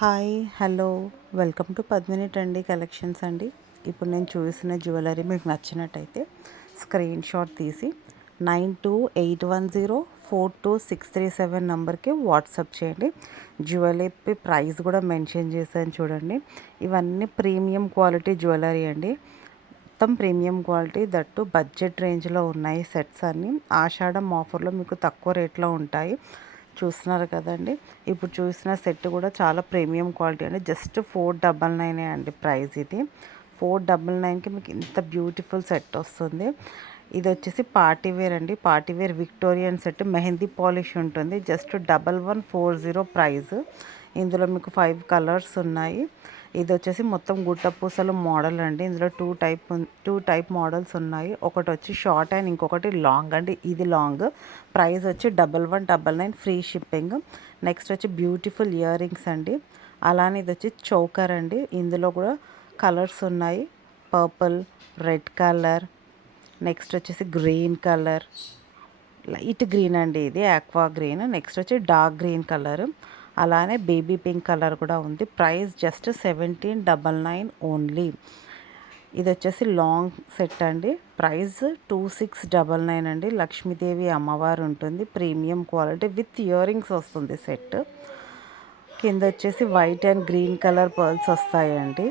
Hi hello welcome to Padmini trendy collections అండి. ఇప్పుడు నేను చూసిన జ్యువెలరీ మీకు నచ్చినట్టయితే స్క్రీన్ షాట్ తీసి 9281042637 నెంబర్కి వాట్సాప్ చేయండి. జ్యువెలరీ ప్రైస్ కూడా మెన్షన్ చేశాను చూడండి. ఇవన్నీ ప్రీమియం క్వాలిటీ జ్యువెలరీ అండి. మొత్తం ప్రీమియం క్వాలిటీ, దట్టు బడ్జెట్ రేంజ్లో ఉన్నాయి సెట్స్ అన్నీ. ఆషాఢం ఆఫర్లో మీకు తక్కువ రేట్లో ఉంటాయి. చూస్తున్నారు కదండి, ఇప్పుడు చూసిన సెట్ కూడా చాలా ప్రీమియం క్వాలిటీ అండి. జస్ట్ 499 అండి ప్రైస్. ఇది 499కి మీకు ఇంత బ్యూటిఫుల్ సెట్ వస్తుంది. ఇది వచ్చేసి పార్టీ వేర్ అండి. Party wear Victorian set, mehndi polish ఉంటుంది. Just 1140 price. ఇందులో మీకు 5 కలర్స్ ఉన్నాయి. ఇది వచ్చేసి మొత్తం గుట్టపూసలు మోడల్ అండి. ఇందులో టూ టైప్ మోడల్స్ ఉన్నాయి. ఒకటి వచ్చి షార్ట్ అండ్ ఇంకొకటి లాంగ్ అండి. ఇది లాంగ్. ప్రైస్ వచ్చి 1199 ఫ్రీ షిప్పింగ్. నెక్స్ట్ వచ్చి బ్యూటిఫుల్ ఇయర్ రింగ్స్ అండి. అలానే ఇది వచ్చి చోకర్ అండి. ఇందులో కూడా కలర్స్ ఉన్నాయి. పర్పుల్, రెడ్ కలర్, నెక్స్ట్ వచ్చేసి గ్రీన్ కలర్, లైట్ గ్రీన్ అండి, ఇది ఆక్వా గ్రీన్. నెక్స్ట్ వచ్చి డార్క్ గ్రీన్ కలర్, అలానే బేబీ పింక్ కలర్ కూడా ఉంది. Price just 1799 only. ఇది వచ్చేసి లాంగ్ సెట్ అండి. ప్రైస్ 2699 అండి. లక్ష్మీదేవి అమ్మవారు ఉంటుంది. Premium quality with ear rings వస్తుంది సెట్. కింద వచ్చేసి white and green colour pearls వస్తాయండి.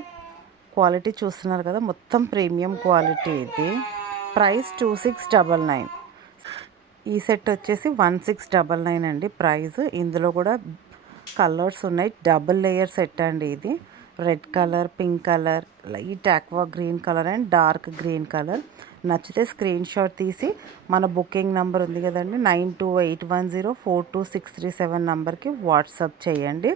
క్వాలిటీ చూస్తున్నారు కదా, మొత్తం ప్రీమియం క్వాలిటీ ఇది. ప్రైస్ 2699. ఈ సెట్ వచ్చేసి 1699 అండి ప్రైస్. ఇందులో కూడా కలర్స్ ఉన్నాయి. డబుల్ లేయర్ సెట్ అండి ఇది. Red colour, pink colour, light aqua green colour and dark green colour. నచ్చితే స్క్రీన్ షాట్ తీసి మన బుకింగ్ నెంబర్ ఉంది కదండి, 9281042637 నెంబర్కి వాట్సాప్ చేయండి.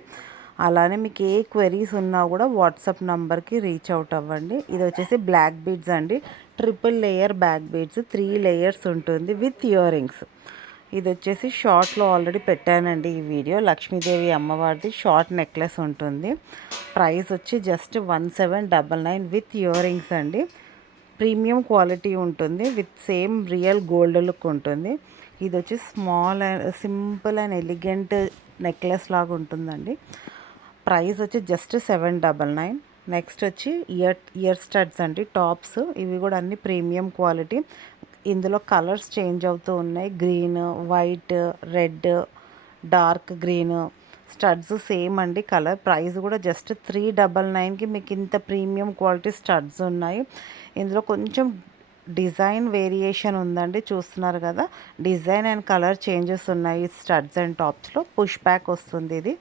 అలానే మీకు ఏ క్వెరీస్ ఉన్నా కూడా వాట్సాప్ నెంబర్కి రీచ్ అవుట్ అవ్వండి. ఇది వచ్చేసి బ్లాక్ బీడ్స్ అండి. Triple layer back beads, 3 layers ఉంటుంది విత్ ఇయర్ రింగ్స్. ఇది వచ్చేసి షార్ట్లో ఆల్రెడీ పెట్టానండి ఈ వీడియో. లక్ష్మీదేవి అమ్మవారిది షార్ట్ నెక్లెస్ ఉంటుంది. ప్రైస్ వచ్చి జస్ట్ 1799 విత్ ఇయర్ రింగ్స్ అండి. ప్రీమియం క్వాలిటీ ఉంటుంది with same real gold look ఉంటుంది. ఇది వచ్చి small and simple and elegant necklace లాగా ఉంటుందండి. ప్రైస్ వచ్చి జస్ట్ 799. నెక్స్ట్ వచ్చి ఇయర్ స్టడ్స్ అండి, టాప్స్. ఇవి కూడా అన్ని ప్రీమియం క్వాలిటీ. ఇందులో కలర్స్ చేంజ్ అవుతూ ఉన్నాయి. Green, white, red, dark green. Studs same అండి కలర్. ప్రైస్ కూడా జస్ట్ 399కి మీకు ఇంత ప్రీమియం క్వాలిటీ స్టడ్స్ ఉన్నాయి. ఇందులో కొంచెం డిజైన్ వేరియేషన్ ఉందండి, చూస్తున్నారు కదా. డిజైన్ అండ్ కలర్ చేంజెస్ ఉన్నాయి స్టడ్స్ అండ్ టాప్స్లో. పుష్ బ్యాక్ వస్తుంది ఇది.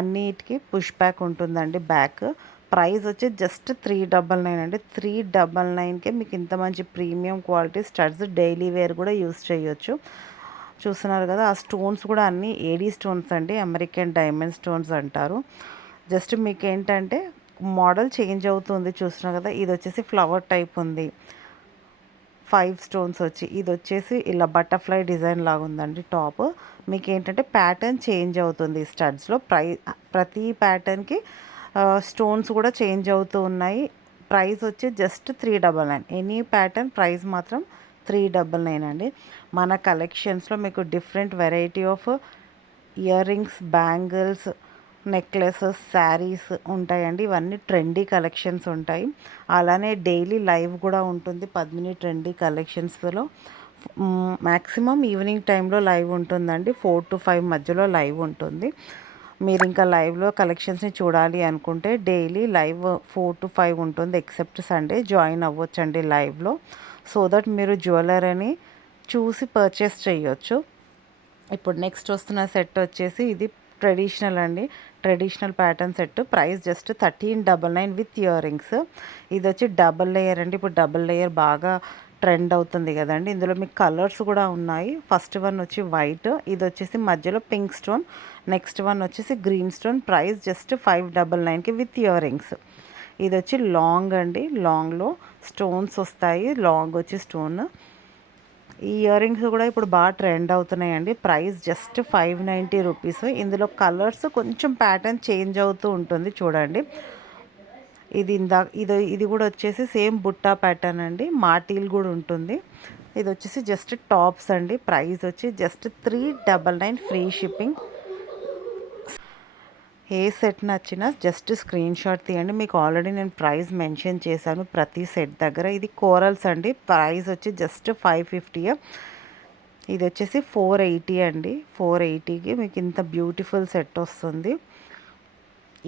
అన్నిటికీ పుష్ బ్యాక్ ఉంటుందండి బ్యాక్. ప్రైస్ వచ్చి జస్ట్ 399 అండి. 399కే మీకు ఇంత మంచి premium quality studs daily wear కూడా యూస్ చేయొచ్చు. చూస్తున్నారు కదా, ఆ స్టోన్స్ కూడా అన్నీ ఏడీ స్టోన్స్ అండి, అమెరికన్ డైమండ్ స్టోన్స్ అంటారు. జస్ట్ మీకు ఏంటంటే మోడల్ చేంజ్ అవుతుంది, చూస్తున్నారు కదా. ఇది వచ్చేసి ఫ్లవర్ టైప్ ఉంది, 5 స్టోన్స్ వచ్చి. ఇది వచ్చేసి ఇలా బటర్ఫ్లై డిజైన్ లాగా ఉందండి టాప్. మీకు ఏంటంటే ప్యాటర్న్ చేంజ్ అవుతుంది స్టడ్స్లో. ప్రతి ప్యాటర్న్కి స్టోన్స్ కూడా చేంజ్ అవుతూ ఉన్నాయి. ప్రైస్ వచ్చి జస్ట్ 399. ఎనీ ప్యాటర్న్ ప్రైస్ మాత్రం 399 అండి. మన కలెక్షన్స్లో మీకు different variety of ear rings, bangles, necklaces, saris ఉంటాయండి. ఇవన్నీ ట్రెండీ కలెక్షన్స్ ఉంటాయి. అలానే డైలీ లైవ్ కూడా ఉంటుంది పద్మిని ట్రెండీ కలెక్షన్స్లో. మ్యాక్సిమం ఈవినింగ్ టైంలో లైవ్ ఉంటుందండి. 4 to 5 మధ్యలో లైవ్ ఉంటుంది. మీరు ఇంకా లైవ్లో కలెక్షన్స్ని చూడాలి అనుకుంటే డైలీ లైవ్ 4 to 5 ఉంటుంది. ఎక్సెప్ట్ సండే జాయిన్ అవ్వచ్చండి లైవ్లో. సో దట్ మీరు జ్యువెలరీని చూసి పర్చేస్ చేయొచ్చు. ఇప్పుడు నెక్స్ట్ వస్తున్న సెట్ వచ్చేసి ఇది ట్రెడిషనల్ అండి. Traditional pattern set. Price just 1399 with earrings. ఇది వచ్చి డబల్ లేయర్ అండి. ఇప్పుడు డబల్ లేయర్ బాగా ట్రెండ్ అవుతుంది కదండి. ఇందులో మీకు కలర్స్ కూడా ఉన్నాయి. ఫస్ట్ వన్ వచ్చి వైట్, ఇది వచ్చేసి మధ్యలో పింక్ స్టోన్, నెక్స్ట్ వన్ వచ్చేసి గ్రీన్ స్టోన్. ప్రైస్ జస్ట్ 599కి విత్ ఇయర్ రింగ్స్. ఇది వచ్చి లాంగ్ అండి. లాంగ్లో స్టోన్స్ వస్తాయి. లాంగ్ వచ్చి స్టోన్. ఈ ఇయర్ రింగ్స్ కూడా ఇప్పుడు బాగా ట్రెండ్ అవుతున్నాయండి. Price just 590 rupees. ఇందులో కలర్స్ కొంచెం ప్యాటర్న్ చేంజ్ అవుతూ ఉంటుంది చూడండి. ఇది కూడా వచ్చేసి సేమ్ బుట్టా ప్యాటర్న్ అండి. మాటీల్ కూడా ఉంటుంది. ఇది వచ్చేసి జస్ట్ టాప్స్ అండి. ప్రైస్ వచ్చి జస్ట్ 399 ఫ్రీ షిప్పింగ్. ఏ సెట్ నచ్చినా జస్ట్ స్క్రీన్ షాట్ తీయండి. మీకు ఆల్రెడీ నేను ప్రైస్ మెన్షన్ చేశాను ప్రతి సెట్ దగ్గర. ఇది కోరల్స్ అండి. ప్రైస్ వచ్చి జస్ట్ 550. ఇది వచ్చేసి 480 అండి. 480కి మీకు ఇంత బ్యూటిఫుల్ సెట్ వస్తుంది.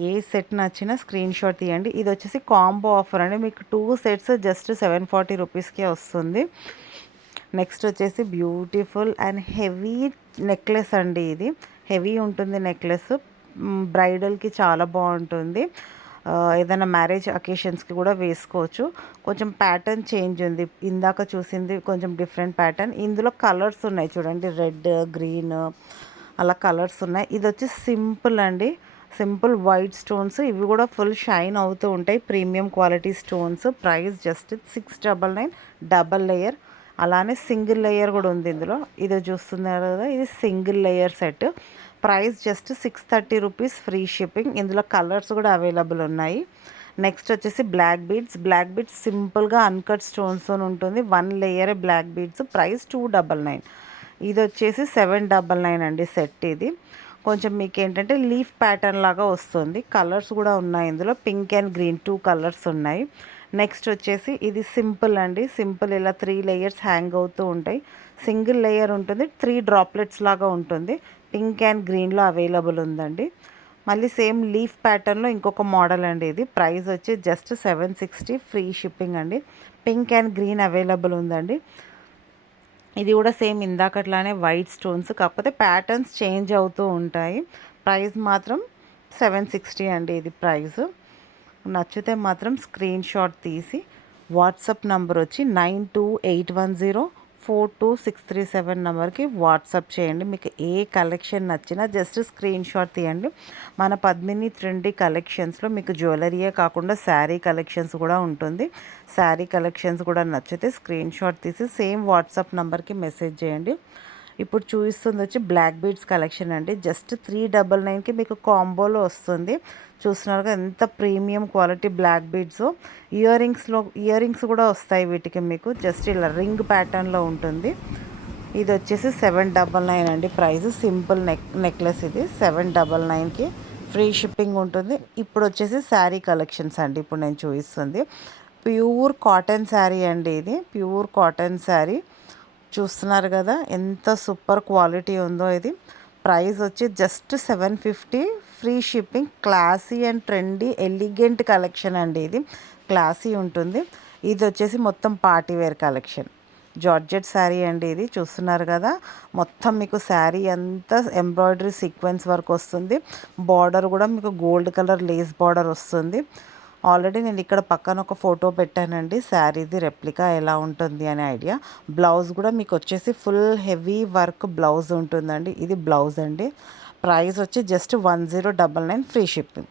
ఏ సెట్ నచ్చినా స్క్రీన్ షాట్ తీయండి. ఇది వచ్చేసి కాంబో ఆఫర్ అండి. మీకు 2 సెట్స్ జస్ట్ 740 రూపీస్కే వస్తుంది. నెక్స్ట్ వచ్చేసి బ్యూటిఫుల్ అండ్ హెవీ నెక్లెస్ అండి. ఇది హెవీ ఉంటుంది నెక్లెస్. బ్రైడల్కి చాలా బాగుంటుంది. ఏదైనా మ్యారేజ్ అకేషన్స్కి కూడా వేసుకోవచ్చు. కొంచెం ప్యాటర్న్ చేంజ్ ఉంది. ఇందాక చూసింది కొంచెం డిఫరెంట్ ప్యాటర్న్. ఇందులో కలర్స్ ఉన్నాయి చూడండి, రెడ్, గ్రీన్ అలా కలర్స్ ఉన్నాయి. ఇది వచ్చి సింపుల్ అండి. Simple white stones. ఇవి కూడా ఫుల్ షైన్ అవుతూ ఉంటాయి. Premium quality stones. Price just 699. Double layer. అలానే సింగిల్ లేయర్ కూడా ఉంది ఇందులో. ఇది చూస్తున్నారు కదా, ఇది single layer set. Price just 630 rupees, free shipping. ఇందులో కలర్స్ కూడా అవైలబుల్ ఉన్నాయి. నెక్స్ట్ వచ్చేసి బ్లాక్ బీడ్స్. బ్లాక్ బీడ్స్ సింపుల్గా అన్కట్ స్టోన్స్తో ఉంటుంది. 1 లేయర్ బ్లాక్ బీడ్స్. ప్రైస్ 299. ఇది వచ్చేసి 799 అండి సెట్. ఇది కొంచెం మీకు ఏంటంటే లీఫ్ ప్యాటర్న్ లాగా వస్తుంది. కలర్స్ కూడా ఉన్నాయి ఇందులో. పింక్ అండ్ గ్రీన్ 2 కలర్స్ ఉన్నాయి. నెక్స్ట్ వచ్చేసి ఇది సింపుల్ అండి. సింపుల్ ఇలా 3 లేయర్స్ హ్యాంగ్ అవుతూ ఉంటాయి. సింగిల్ లేయర్ ఉంటుంది. 3 డ్రాప్లెట్స్ లాగా ఉంటుంది. పింక్ అండ్ గ్రీన్లో అవైలబుల్ ఉందండి. మళ్ళీ సేమ్ లీఫ్ ప్యాటర్న్లో ఇంకొక మోడల్ అండి. ఇది ప్రైస్ వచ్చి జస్ట్ 760, ఫ్రీ షిప్పింగ్ అండి. పింక్ అండ్ గ్రీన్ అవైలబుల్ ఉందండి. ఇది కూడా సేమ్ ఇందాకట్లానే వైట్ స్టోన్స్, కాకపోతే ప్యాటర్న్స్ చేంజ్ అవుతూ ఉంటాయి. ప్రైస్ మాత్రం 760 అండి ఇది ప్రైస్. నచ్చితే మాత్రం స్క్రీన్ షాట్ తీసి వాట్సాప్ నంబర్ వచ్చి 9281042637 నెంబర్కి వాట్సాప్ చేయండి. మీకు ఏ కలెక్షన్ నచ్చినా జస్ట్ స్క్రీన్ షాట్ తీయండి. మన పద్మిని ట్రెండీ కలెక్షన్స్లో మీకు జ్యువెలరీయే కాకుండా శారీ కలెక్షన్స్ కూడా ఉంటుంది. శారీ కలెక్షన్స్ కూడా నచ్చితే స్క్రీన్ షాట్ తీసి సేమ్ వాట్సాప్ నెంబర్కి మెసేజ్ చేయండి. ఇప్పుడు చూపిస్తుంది వచ్చి బ్లాక్ బీడ్స్ కలెక్షన్ అండి. జస్ట్ 399కి మీకు కాంబోలో వస్తుంది. చూస్తున్నారుగా ఎంత premium quality black beads. Ear rings కూడా వస్తాయి వీటికి. మీకు జస్ట్ ఇలా రింగ్ ప్యాటర్న్లో ఉంటుంది. ఇది వచ్చేసి 799 అండి ప్రైస్. Simple necklace. ఇది 799కి ఫ్రీ షిప్పింగ్ ఉంటుంది. ఇప్పుడు వచ్చేసి శారీ కలెక్షన్స్ అండి. ఇప్పుడు నేను చూపిస్తుంది ప్యూర్ కాటన్ శారీ అండి. ఇది ప్యూర్ కాటన్ శారీ. చూస్తున్నారు కదా ఎంత సూపర్ క్వాలిటీ ఉందో. ఇది ప్రైస్ వచ్చి just 750, free shipping. Classy and trendy elegant collection అండి. ఇది క్లాసీ ఉంటుంది. ఇది వచ్చేసి మొత్తం party wear collection. Georgette sari అండి. ఇది చూస్తున్నారు కదా, మొత్తం మీకు శారీ అంతా ఎంబ్రాయిడరీ సీక్వెన్స్ వర్క్ వస్తుంది. బార్డర్ కూడా మీకు గోల్డ్ కలర్ లేస్ బార్డర్ వస్తుంది. ఆల్రెడీ నేను ఇక్కడ పక్కన ఒక ఫోటో పెట్టానండి శారీది రెప్లికా ఎలా ఉంటుంది అనే ఐడియా. బ్లౌజ్ కూడా మీకు వచ్చేసి ఫుల్ హెవీ వర్క్ బ్లౌజ్ ఉంటుందండి. ఇది బ్లౌజ్ అండి. ప్రైస్ వచ్చి just 1099, free shipping.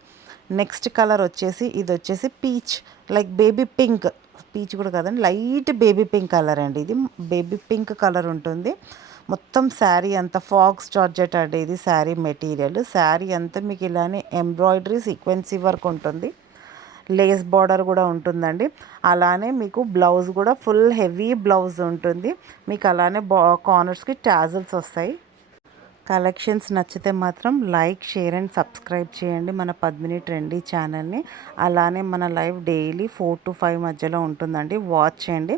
Next colour వచ్చేసి ఇది వచ్చేసి peach, like baby pink. Peach కూడా కదండి, లైట్ బేబీ పింక్ కలర్ అండి. ఇది బేబీ పింక్ కలర్ ఉంటుంది. మొత్తం శారీ అంతా ఫాక్స్ జార్జెట్ అండి. ఇది శారీ మెటీరియల్. శారీ అంతా మీకు ఇలానే ఎంబ్రాయిడరీ సీక్వెన్సీ వర్క్ ఉంటుంది. లేస్ బార్డర్ కూడా ఉంటుందండి. అలానే మీకు బ్లౌజ్ కూడా ఫుల్ హెవీ బ్లౌజ్ ఉంటుంది. మీకు అలానే కార్నర్స్కి టాజల్స్ వస్తాయి. కలెక్షన్స్ నచ్చితే మాత్రం లైక్, షేర్ అండ్ సబ్స్క్రైబ్ చేయండి మన పద్మిని ట్రెండీ ఛానల్ని. అలానే మన లైవ్ డైలీ 4 to 5 మధ్యలో ఉంటుందండి. వాచ్ చేయండి.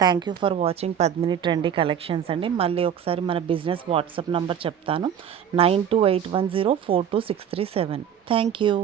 Thank you for watching Padmini trendy collections అండి. మళ్ళీ ఒకసారి మన బిజినెస్ వాట్సాప్ నెంబర్ చెప్తాను, 9281042637. Thank you.